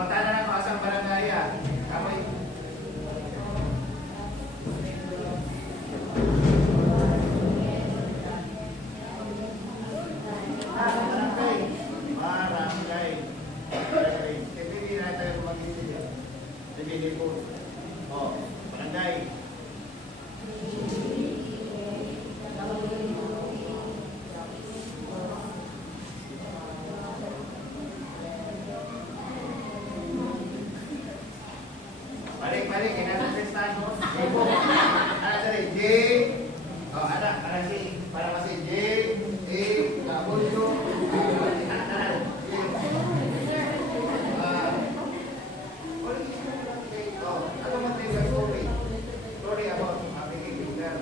pangutana na ko asang barangay ah. Kamoy. Balik, kailangan sa stand. J. Oh, anak si, para kasi J, A, Kabulyo, ano man din sa story? Story about making leader.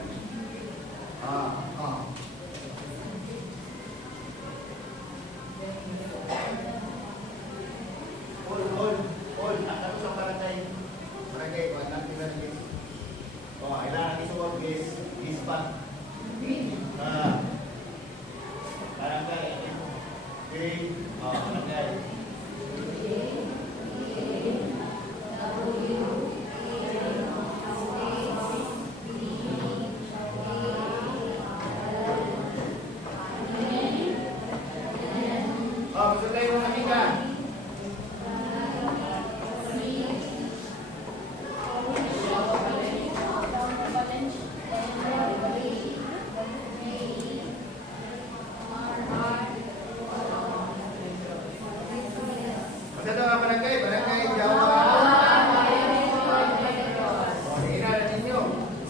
All, tapos ang barangay. Barangay, walang pinag-is. Kailangan isuot is pan. Barangay. Okay. Barangay. Gusto tayo mga amiga. Basta ito nga barangay Jawa. Hinalan ninyo.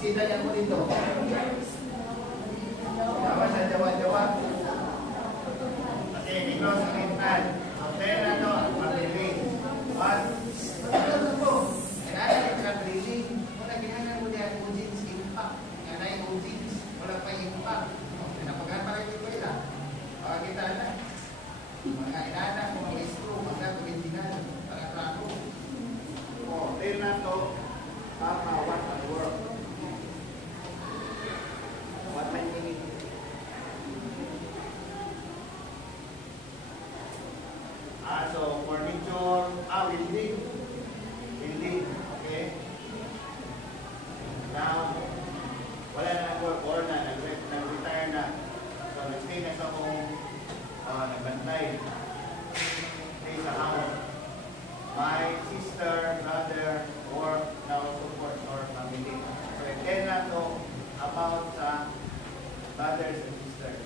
Sita niya po dito. Jawa sa Jawa. Okay, Negros ang Intan. Hotel na ito, mabilis. At, ito po. Kailangan yung mabilis. Wala ginagawa mo diyan, jeans, impact. Yan ay jeans. Wala pa impact. Pinapagaan pa rin ito ila. Kita na. Mga inaanak, mga maestro, mga pagkintinan, para klaro. Hotel na ito, what can work. What can mean. So furniture, building, okay. Now, wala na nag-work or nag-retire na. So nag-stay na sa home, nagbantay. Stay sa house. My sister, brother, work, now support or family. So again na to about sa brothers and sisters.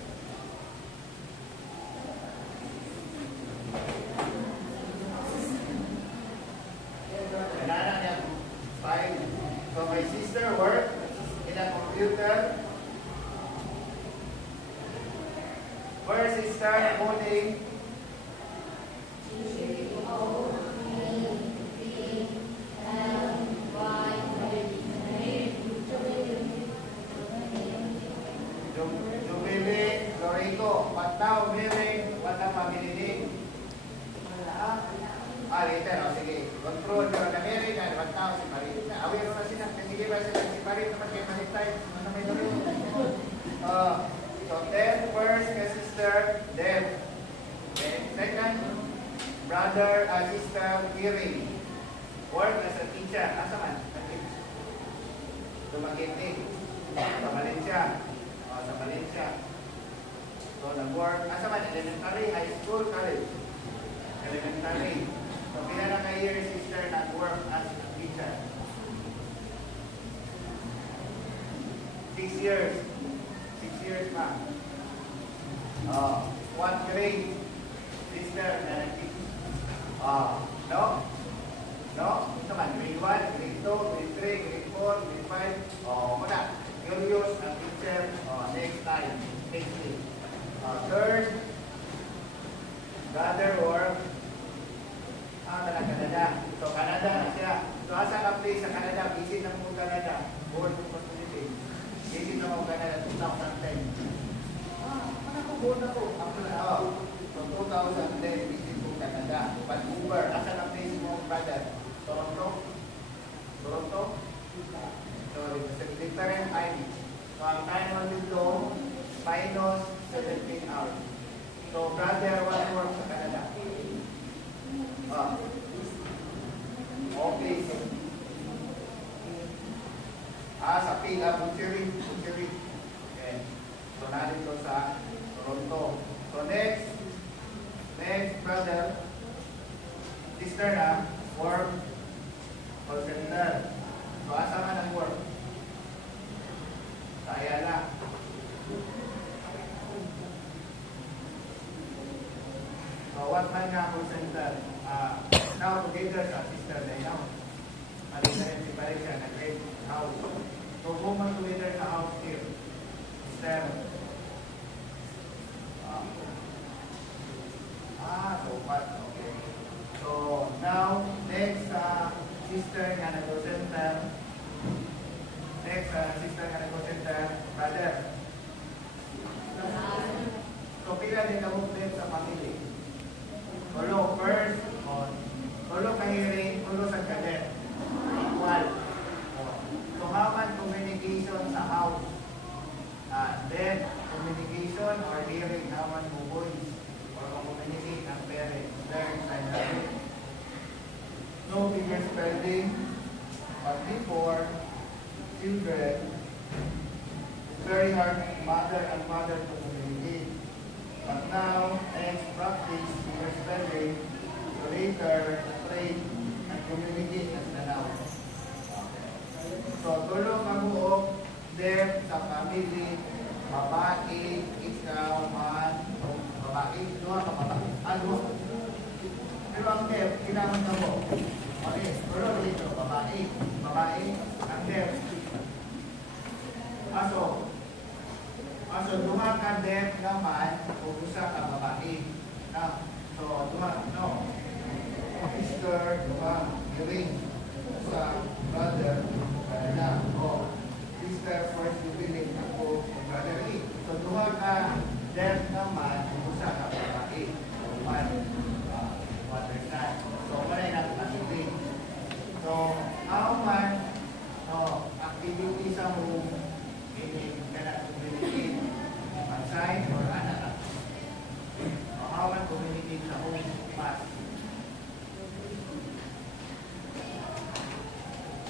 So my sister worked in a computer. Her sister coding. Jumili, Lorito, Pataw, Miri, Patang Pamilini. Later, sige. Control pero na Mary na Pataw si Marit. Aware na sila. Sige ba sila si Marit naman kay Maritay. Ano may gawin? So then first sister, then second brother, sister, Kiri. Work as a teacher. Asa man? Tumagitig. Sa Valencia. Sa Valencia. So nag-work. Asa man? Elementary, high school, college. Elementary. So pila na ka-year sister nag-work as a teacher? 6 years. 6 years pa. What grade sister na nag-teach? No? Ito man, grade 1, grade 2, grade 3, grade 4, grade 5. Muna. Curious na teacher. Next time. Next week. Third, brother work. Canada. So Canada na siya. So asa ka place sa Canada? Visit na mo Canada. Board opportunity. Visit na mo Canada 2010. Board na po. So 2010 visit mo Canada. Vancouver. Asa ka place mo brother? Toronto. So it's a different time. So ang time mo dito minus 17 hours. So brother, what work sa Canada? Office. Sa pila, Butchery. Okay. So, narito sa Toronto. So, next, brother, sister na, work, call center. So, asa man ang work? Sa Ayala. So, what man nga call center? Now, together sa sister na yun. Mali-different siya na great house. So, woman together sa house here. Sister. So what? Okay. So, now, next sister nga nag-go center. Brother. So, pila din na din sa family. Tulo first, tulo kahiring, tulo sa cadet. Equal. So, how man communication sa house? Then, communication or hearing, how man mo voice or communicate ang parents. Learn sign language. No figure spelling, but before, children, it's very hard mother to communicate. But now, next practice, figure spelling, so later, train and communicate as na now. So, tulong mabuok din sa family, babae, ikaw, man, babae, doon ka babae. Pero ang dep, kailangan ka mo. Okay, tulong dito, babae, ang dep. Aso, duha ka dep naman, kung usa ka babae. So, sister, duha, hearing, sa brother, sister first jubilee ako brother E. So duha ka death naman usa ka babae. So understand. So wala na family. So how man activity sa home ini kana communicate outside or anak. How man communicate sa home fast.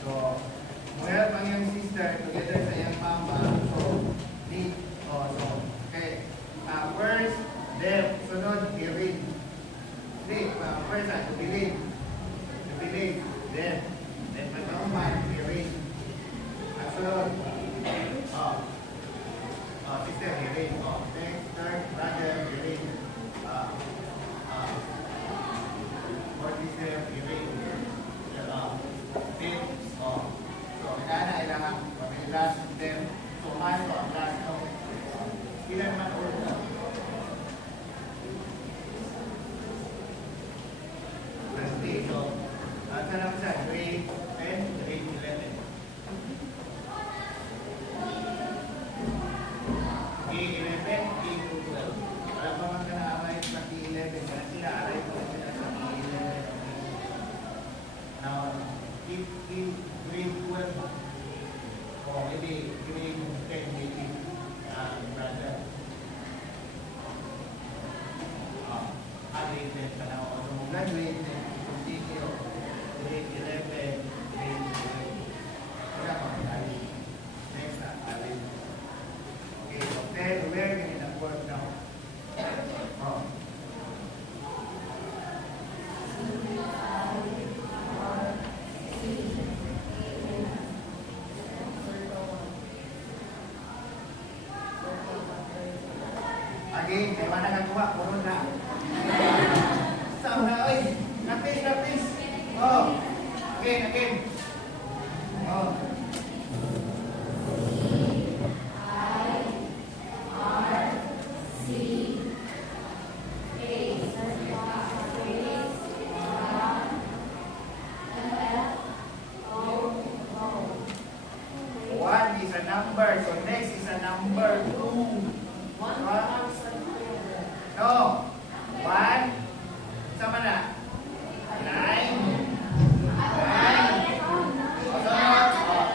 So well, pang yung sister, together sa iyang mama, okay. First, deaf, sunod, hearing. First, to believe, deaf. Then, pagkakuman, hearing. Sunod, sister, hearing. Next, third, brother, hearing. Fourth, sister, hearing. Fifth, so, kaya ilangan may last them. So, ano ang last no? Ilan man ulit na? Last day. So, sa lang siya, grade 10, grade 11. Grade 11, grade 12. Wala pa man ka na-aray sa P11. Kaya sila aray ko sila sa P11. Now, if grade 12, maybe grade 10, maybe, brother. Grade 10 pa na ako. So, graduate, continue, grade 11, grade 12. Wala pa, college. Next na, college. Okay, so 10, where can you work now? Again, kaya wala nagawa, puro na. Saan na, oy? Napis. Again. One is a number, so next is a number 2. No. 1. Sama na. 9. 9.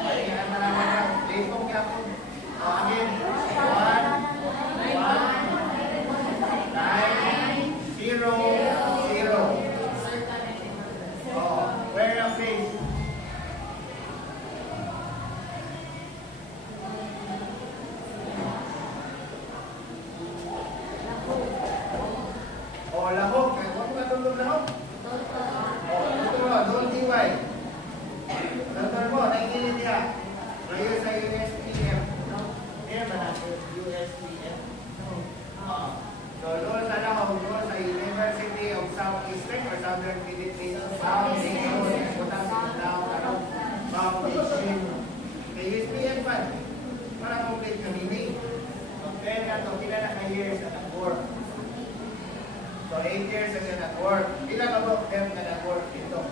So 8 years na siya nag-work. Ilang above them na nag-work dito?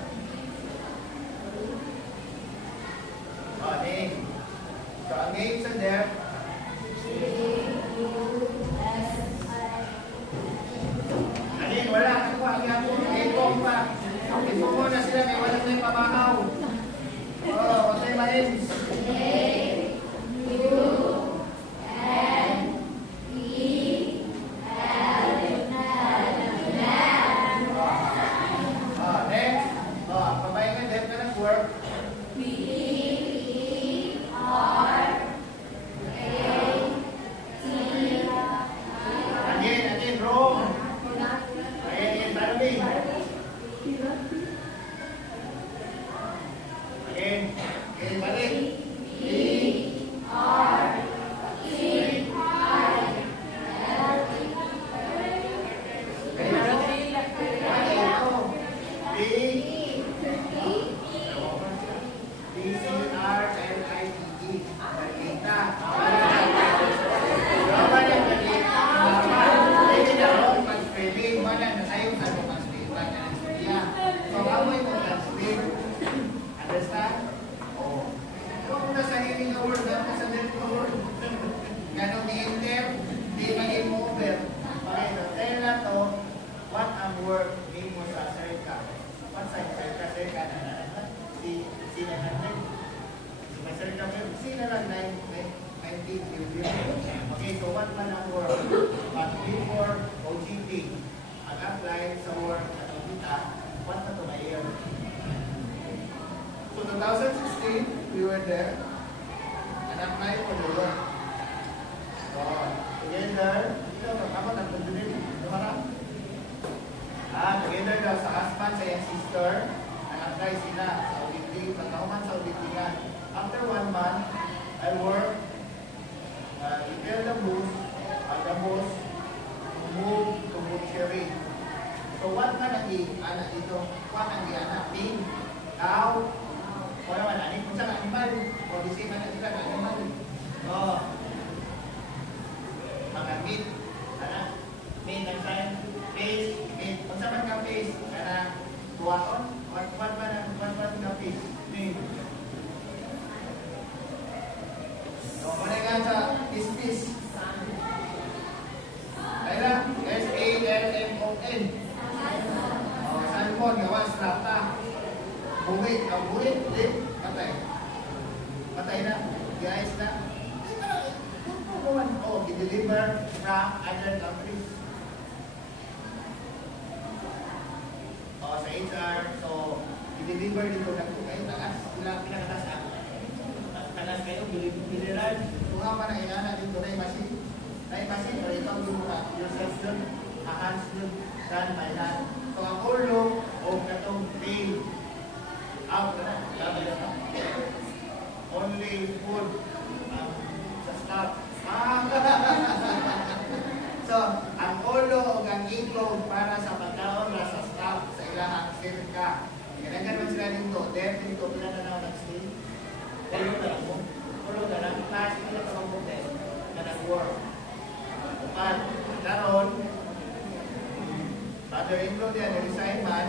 Name. So ang name sa deaf, alin, wala. Nakuha niya po. Ipong pa. Ipong mo na sila. May walang may pamahaw. Oh, what's my name? Next. Ang babae nga, deaf na nag-work. Again, wrong. Again, Barbie. Again, balik. Okay, so what man ang work? But before OGT, ang apply sa work at OGTA, what na ito na year? So 2016, we were there and apply for the work. So, together, ito, ako nagpundunin, lumarap. Together daw sa husband, sa yung sister, nag-apply sila sa OGT, pagkakuman sa OGT nga. After 1 month, I work. You tell the boss to move to Butchery. So what ka nag-i-anak dito? What ang i-anak? Pig? Cow? O naman, kung saan animal? O disima na sila ng animal? Mga meat? Anak? Meat ang sign? Face? Meat? Kung saan man ka face? Kana? Buwaon? What man ka face? Meat? So, muna nga sa is-is. Kaya S-A-L-M-O-N. Salmon, gawa, strata. Buhit, ang buhit, lip, patay. Patay na, guys na. I-deliver from other countries. Sa HR, so, i-deliver dito na ito. Kayo, taas. Sila pinakatas ako. Kanas kayo, biliran. Kung nga pa na inana dito na imasin. Na imasin, o ito yung yourself dun, hands dun, done by hand. So ang ulo, o katong tail, out na na, labi na na. Only food sa stop. So, ang ulo o ang itlog para sa pagkaon na sa stop sa ilahang sirka. Kaya naman sila dito, depth dito, pila na naman nag-stay. Ulo na lang, class nila sa mga test na nag-work. At karon, father-in-law niya, niresign man,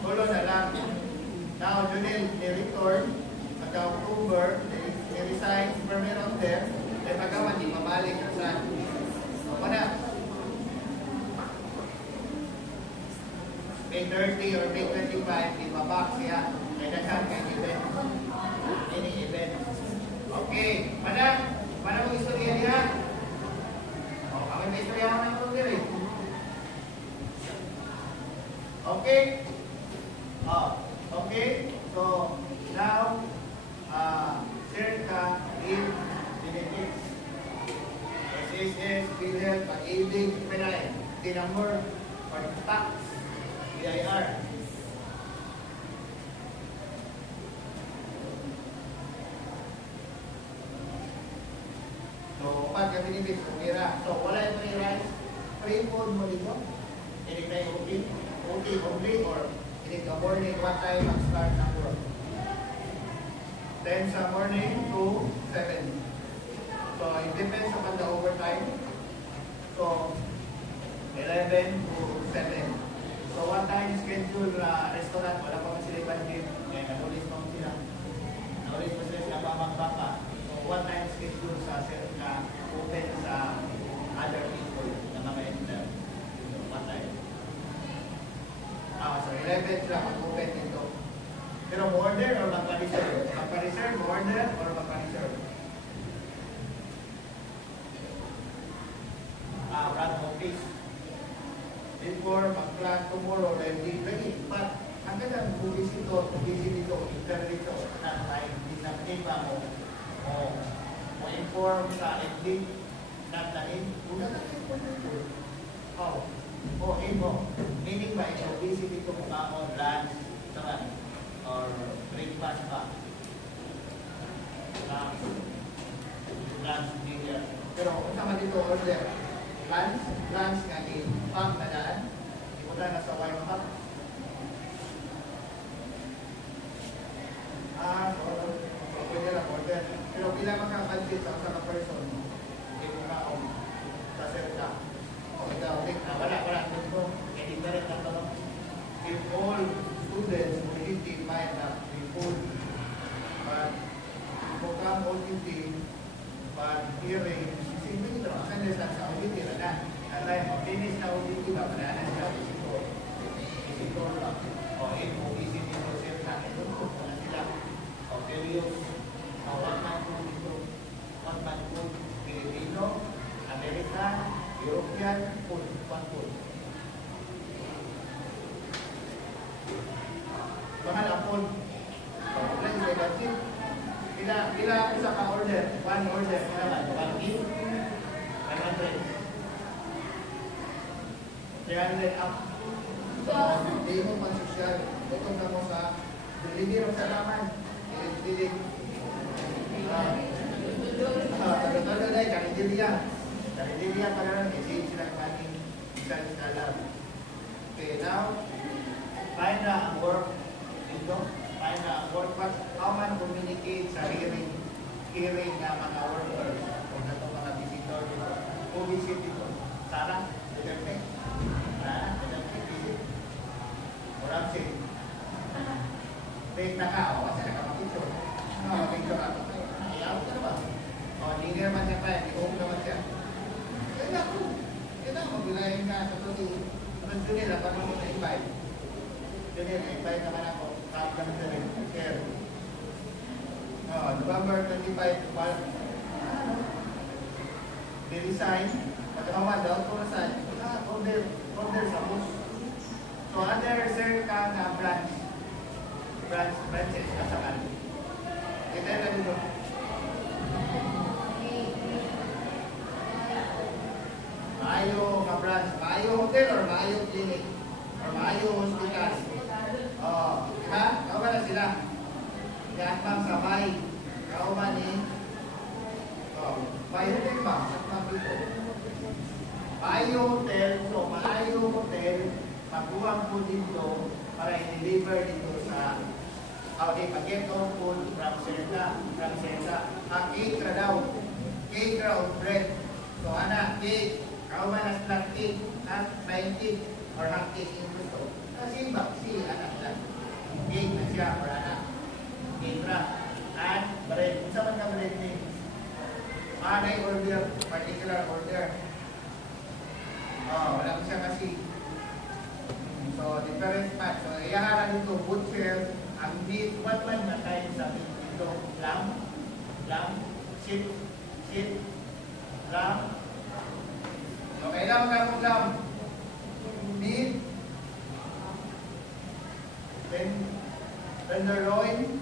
ulo na lang. Now, Junil, ni-return, pagka-October, ni-resign, permanent on them, ay pagkaman, di mabalik ang saan. So, na? May 30 or May 25, di mabak siya. May naghan kay event. Any event. Okay. Madam mo istorya niya? Kami may istorya ko na ito diri. Okay? Okay. So, now, circa in benefits. SSS, PhilHealth, pag-ibig, penay, tinamor, pag-tax, BIR. So, pag benefits, kumira. So, wala yung free rice. Free food mo dito. Hindi na yung okay only, or hindi ka morning, what time mag-start ng work. 10 sa morning to 7. So, it depends upon the overtime. So, 11 to 7. So, one time schedule restaurant, wala pa man sila budget. Kaya nagulis pa man sila. Nagulis pa sila sila pamang-papa. So, one time schedule sa open sa other people na mga enter. One time. So 11 sila mag-open dito. Pero order or magpa-reserve? Magpa-reserve, order or magpa-reserve? Front office. Before, mag-plan tomorrow, ready, ready. But, hanggang ang busy dito, internet dito, na time, hindi na iba mo inform sa edit, na tanin, una na kayo po. Imo. Meaning ba, ito, busy dito kung ako, lunch, saman, or breakfast ba? Lunch, dinner. Pero, kung sama dito, order, lunch nga ni pang na daan, ipunta na sa wine hub. So, pwede lang order. Pero, pila makakadit sa kasama person, hindi mo na sa serta. Wala. Hindi na rin natanong. If all students will hit the mind na we full, but kung come OTT, but hearing, simple ito, akan na sa OTT na. Natay, mag-finish na OTT ba, pananan siya, visitor lang. O, isip dito sila na, ito na sila. O, serious, one man food, Filipino, American, European food, one food. Mahal ang food. Let's say that's it. Pila isa ka order? One order. Pila ba? 1 meal? 500. 300 up. So, hindi mo pang-social. Butong na mo sa delivery sa laman. Delivery. Tagal-tagal na eh. Karindilia. Karindilia pa na lang. Kasi sila kaning isa alam. Okay, now, find ang work dito. Find ang work. But how man communicate sa hearing na mga workers o na itong mga visitor dito. Who visit dito? Sarah? Duterte? Duterte visit? Oramsi? Take na ka. O, kasi nakapapicture. Picture ako. Ayaw ka na ba? O, hindi naman siya pa. Hindi ko naman siya. Kaya ako. Kaya ako. Magbilayin ka sa tuloy. Ano Junil, dapat mo na-invite. Junil, na-invite naman ako. Kahit kami sa rin. Share. November 25, they-resign. Pagkakaman daw, kung nasan, order sa bus. So, under sir ka na branches, kasakan. Kita na dito. Maayo nga branch, maayo hotel or maayo clinic or maayo hospital. Diba? Kauban na sila. Yan pang sabay. Kauban ni maayo hotel ba? Sakmang dito. Maayo hotel, so maayo hotel, magbuwang po dito para i-deliver dito sa pag-get of food from Senta. Cake ra daw. Cake ra of bread. So, cake. Kauman na flat cake, not plain cake, or hot cake in gusto. Kasi anak lang. Cake na siya, or anak. Cake ra. At bread. Kung saan ka bread ni? Anay order, particular order. Wala ko siya kasi. So, different match. So, iyaharan dito, butcher, ang meat, what man na tayo sabi dito? Lamb, sheep, lamb. So, kailangan na kong lamb. Meat, then, tenderloin.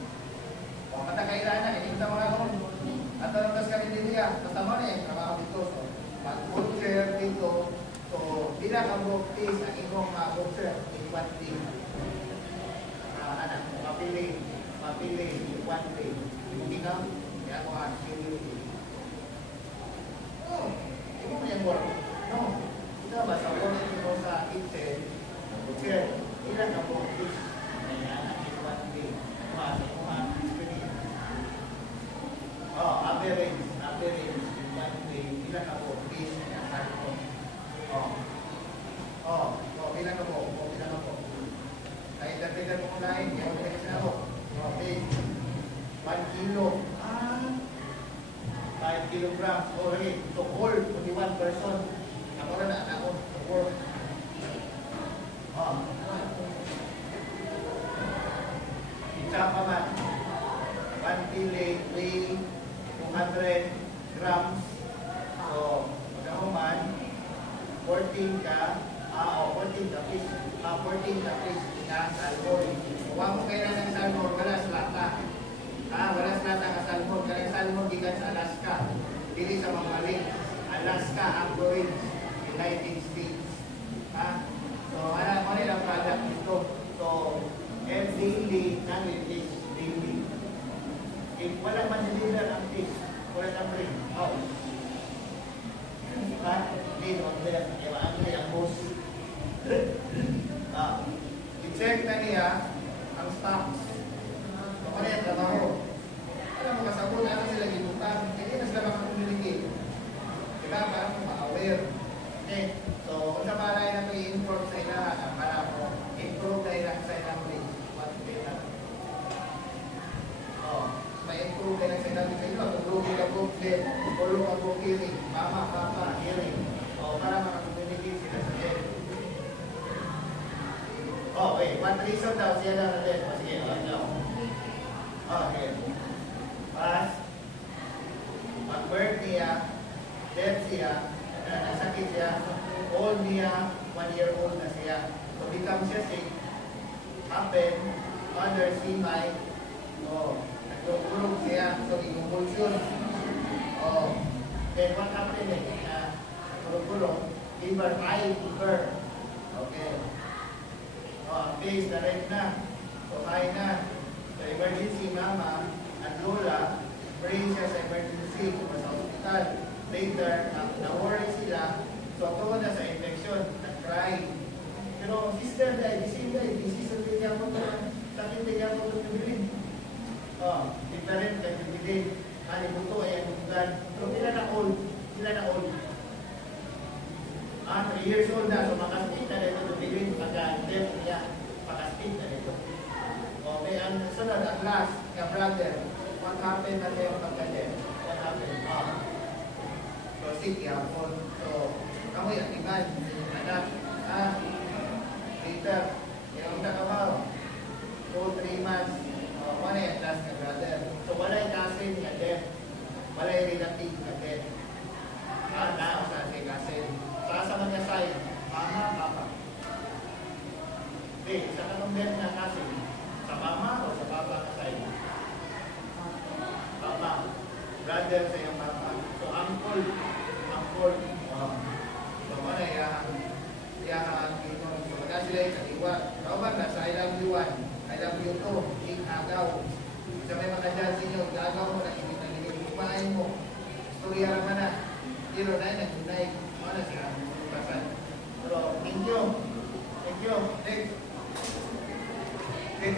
O, matakailan na, inig sa mga kong. At talagas ka rin din niya. Basta mo na yung trabaho dito. So, mag-butcher dito. So, bila ka buktis ang imong butcher in one day. Anak, mapili, in one day. Hindi ka, kaya ako pili. Hindi mo may work. No. Ito ba, sa work mo sa kitchen, butcher, ilan ka buktis. Anak, in one day. Average, in one day, ilan ka buktis. lain, yang mereka sinabi. Okay. 1 kilo. 5 kilograms. Okay. To hold only one person. Ako na ako. To work. Itsapa man. 1 kilo, weigh 200 grams. So, magkano man, 14 ka, 14 ka fish, 14 ka fish na salmon. Huwag mo kailangan ng salmon, wala slata. Wala slata ka salmon, kaya salmon gikan sa Alaska. Dili sa Mamaling, Alaska, Anchorage, United States. So, ano nilang product ito? So, daily, namin fish, daily. If walang man-deliver ang fish, wala na free. Hindi, ano yung boss. I-check na niya ang stocks. So, ano yung trabaho? Alam mo, kasabot, ano sila ginutan? Hindi na sila makakommunicate. Diba? Para mo ma-aware. Okay. So, kung sa para na ito i-inform sa ila, para mo improve na ila sa ilang rate. What they have. May improve na sa ilang rate. Mag-improve ka book din. Follow ka book hearing. Mama, papa, hearing. Para makakommunicate sila sa head. Okay. One reason daw siya lang natin. Sige, alam nyo. Okay. Pas. Mag-birth niya. Death siya. Nasakit siya. Old niya. 1 year old na siya. So, become siya sick. Happen. Mother, CMI. Nagtutulog siya. So, i-convulsion. Then, what happened tulog-tulog, liver, eye, fever. Okay. Face na red na. So, high na. So, emergency mama at lola, bring siya sa emergency sa hospital. Later, na-worry sila. So, ako na sa infection, nag-cry. Pero, sister, busy sa tigyan mo ito. Sakit tigyan mo ito pibilin. Different kay pibilin. Buto ay ang bugan. Pero, pila na old? 3 years old na, so makaspit na dito pibilin. Pagka-death niya, makaspit na dito. Okay, ang sunod, ang last, yung brother. What happened na tayo pagka-death? What happened? So, sick yapon. So, kamoy ang iban. Anak, later, yung nakabaw. 2-3 months. Wala yung last na brother. So, wala yung cousin nga death. Wala yung relative nga death. Nao sa ating cousin. Sasama niya sa'yo. Mama, papa. Okay, sa kanong death na cousin. Sa mama o sa papa ka sa'yo? Papa. Brother sa iyong papa. So, uncle. So, ano yahan kinon. So, wala sila yung kaliwa. Kauban na sa I love you 1, I love you 2, agaw. Sa may mga dyan sa inyo, agaw mo na, hindi na nilikumain mo. Storya naman na. Pero na, nagunay.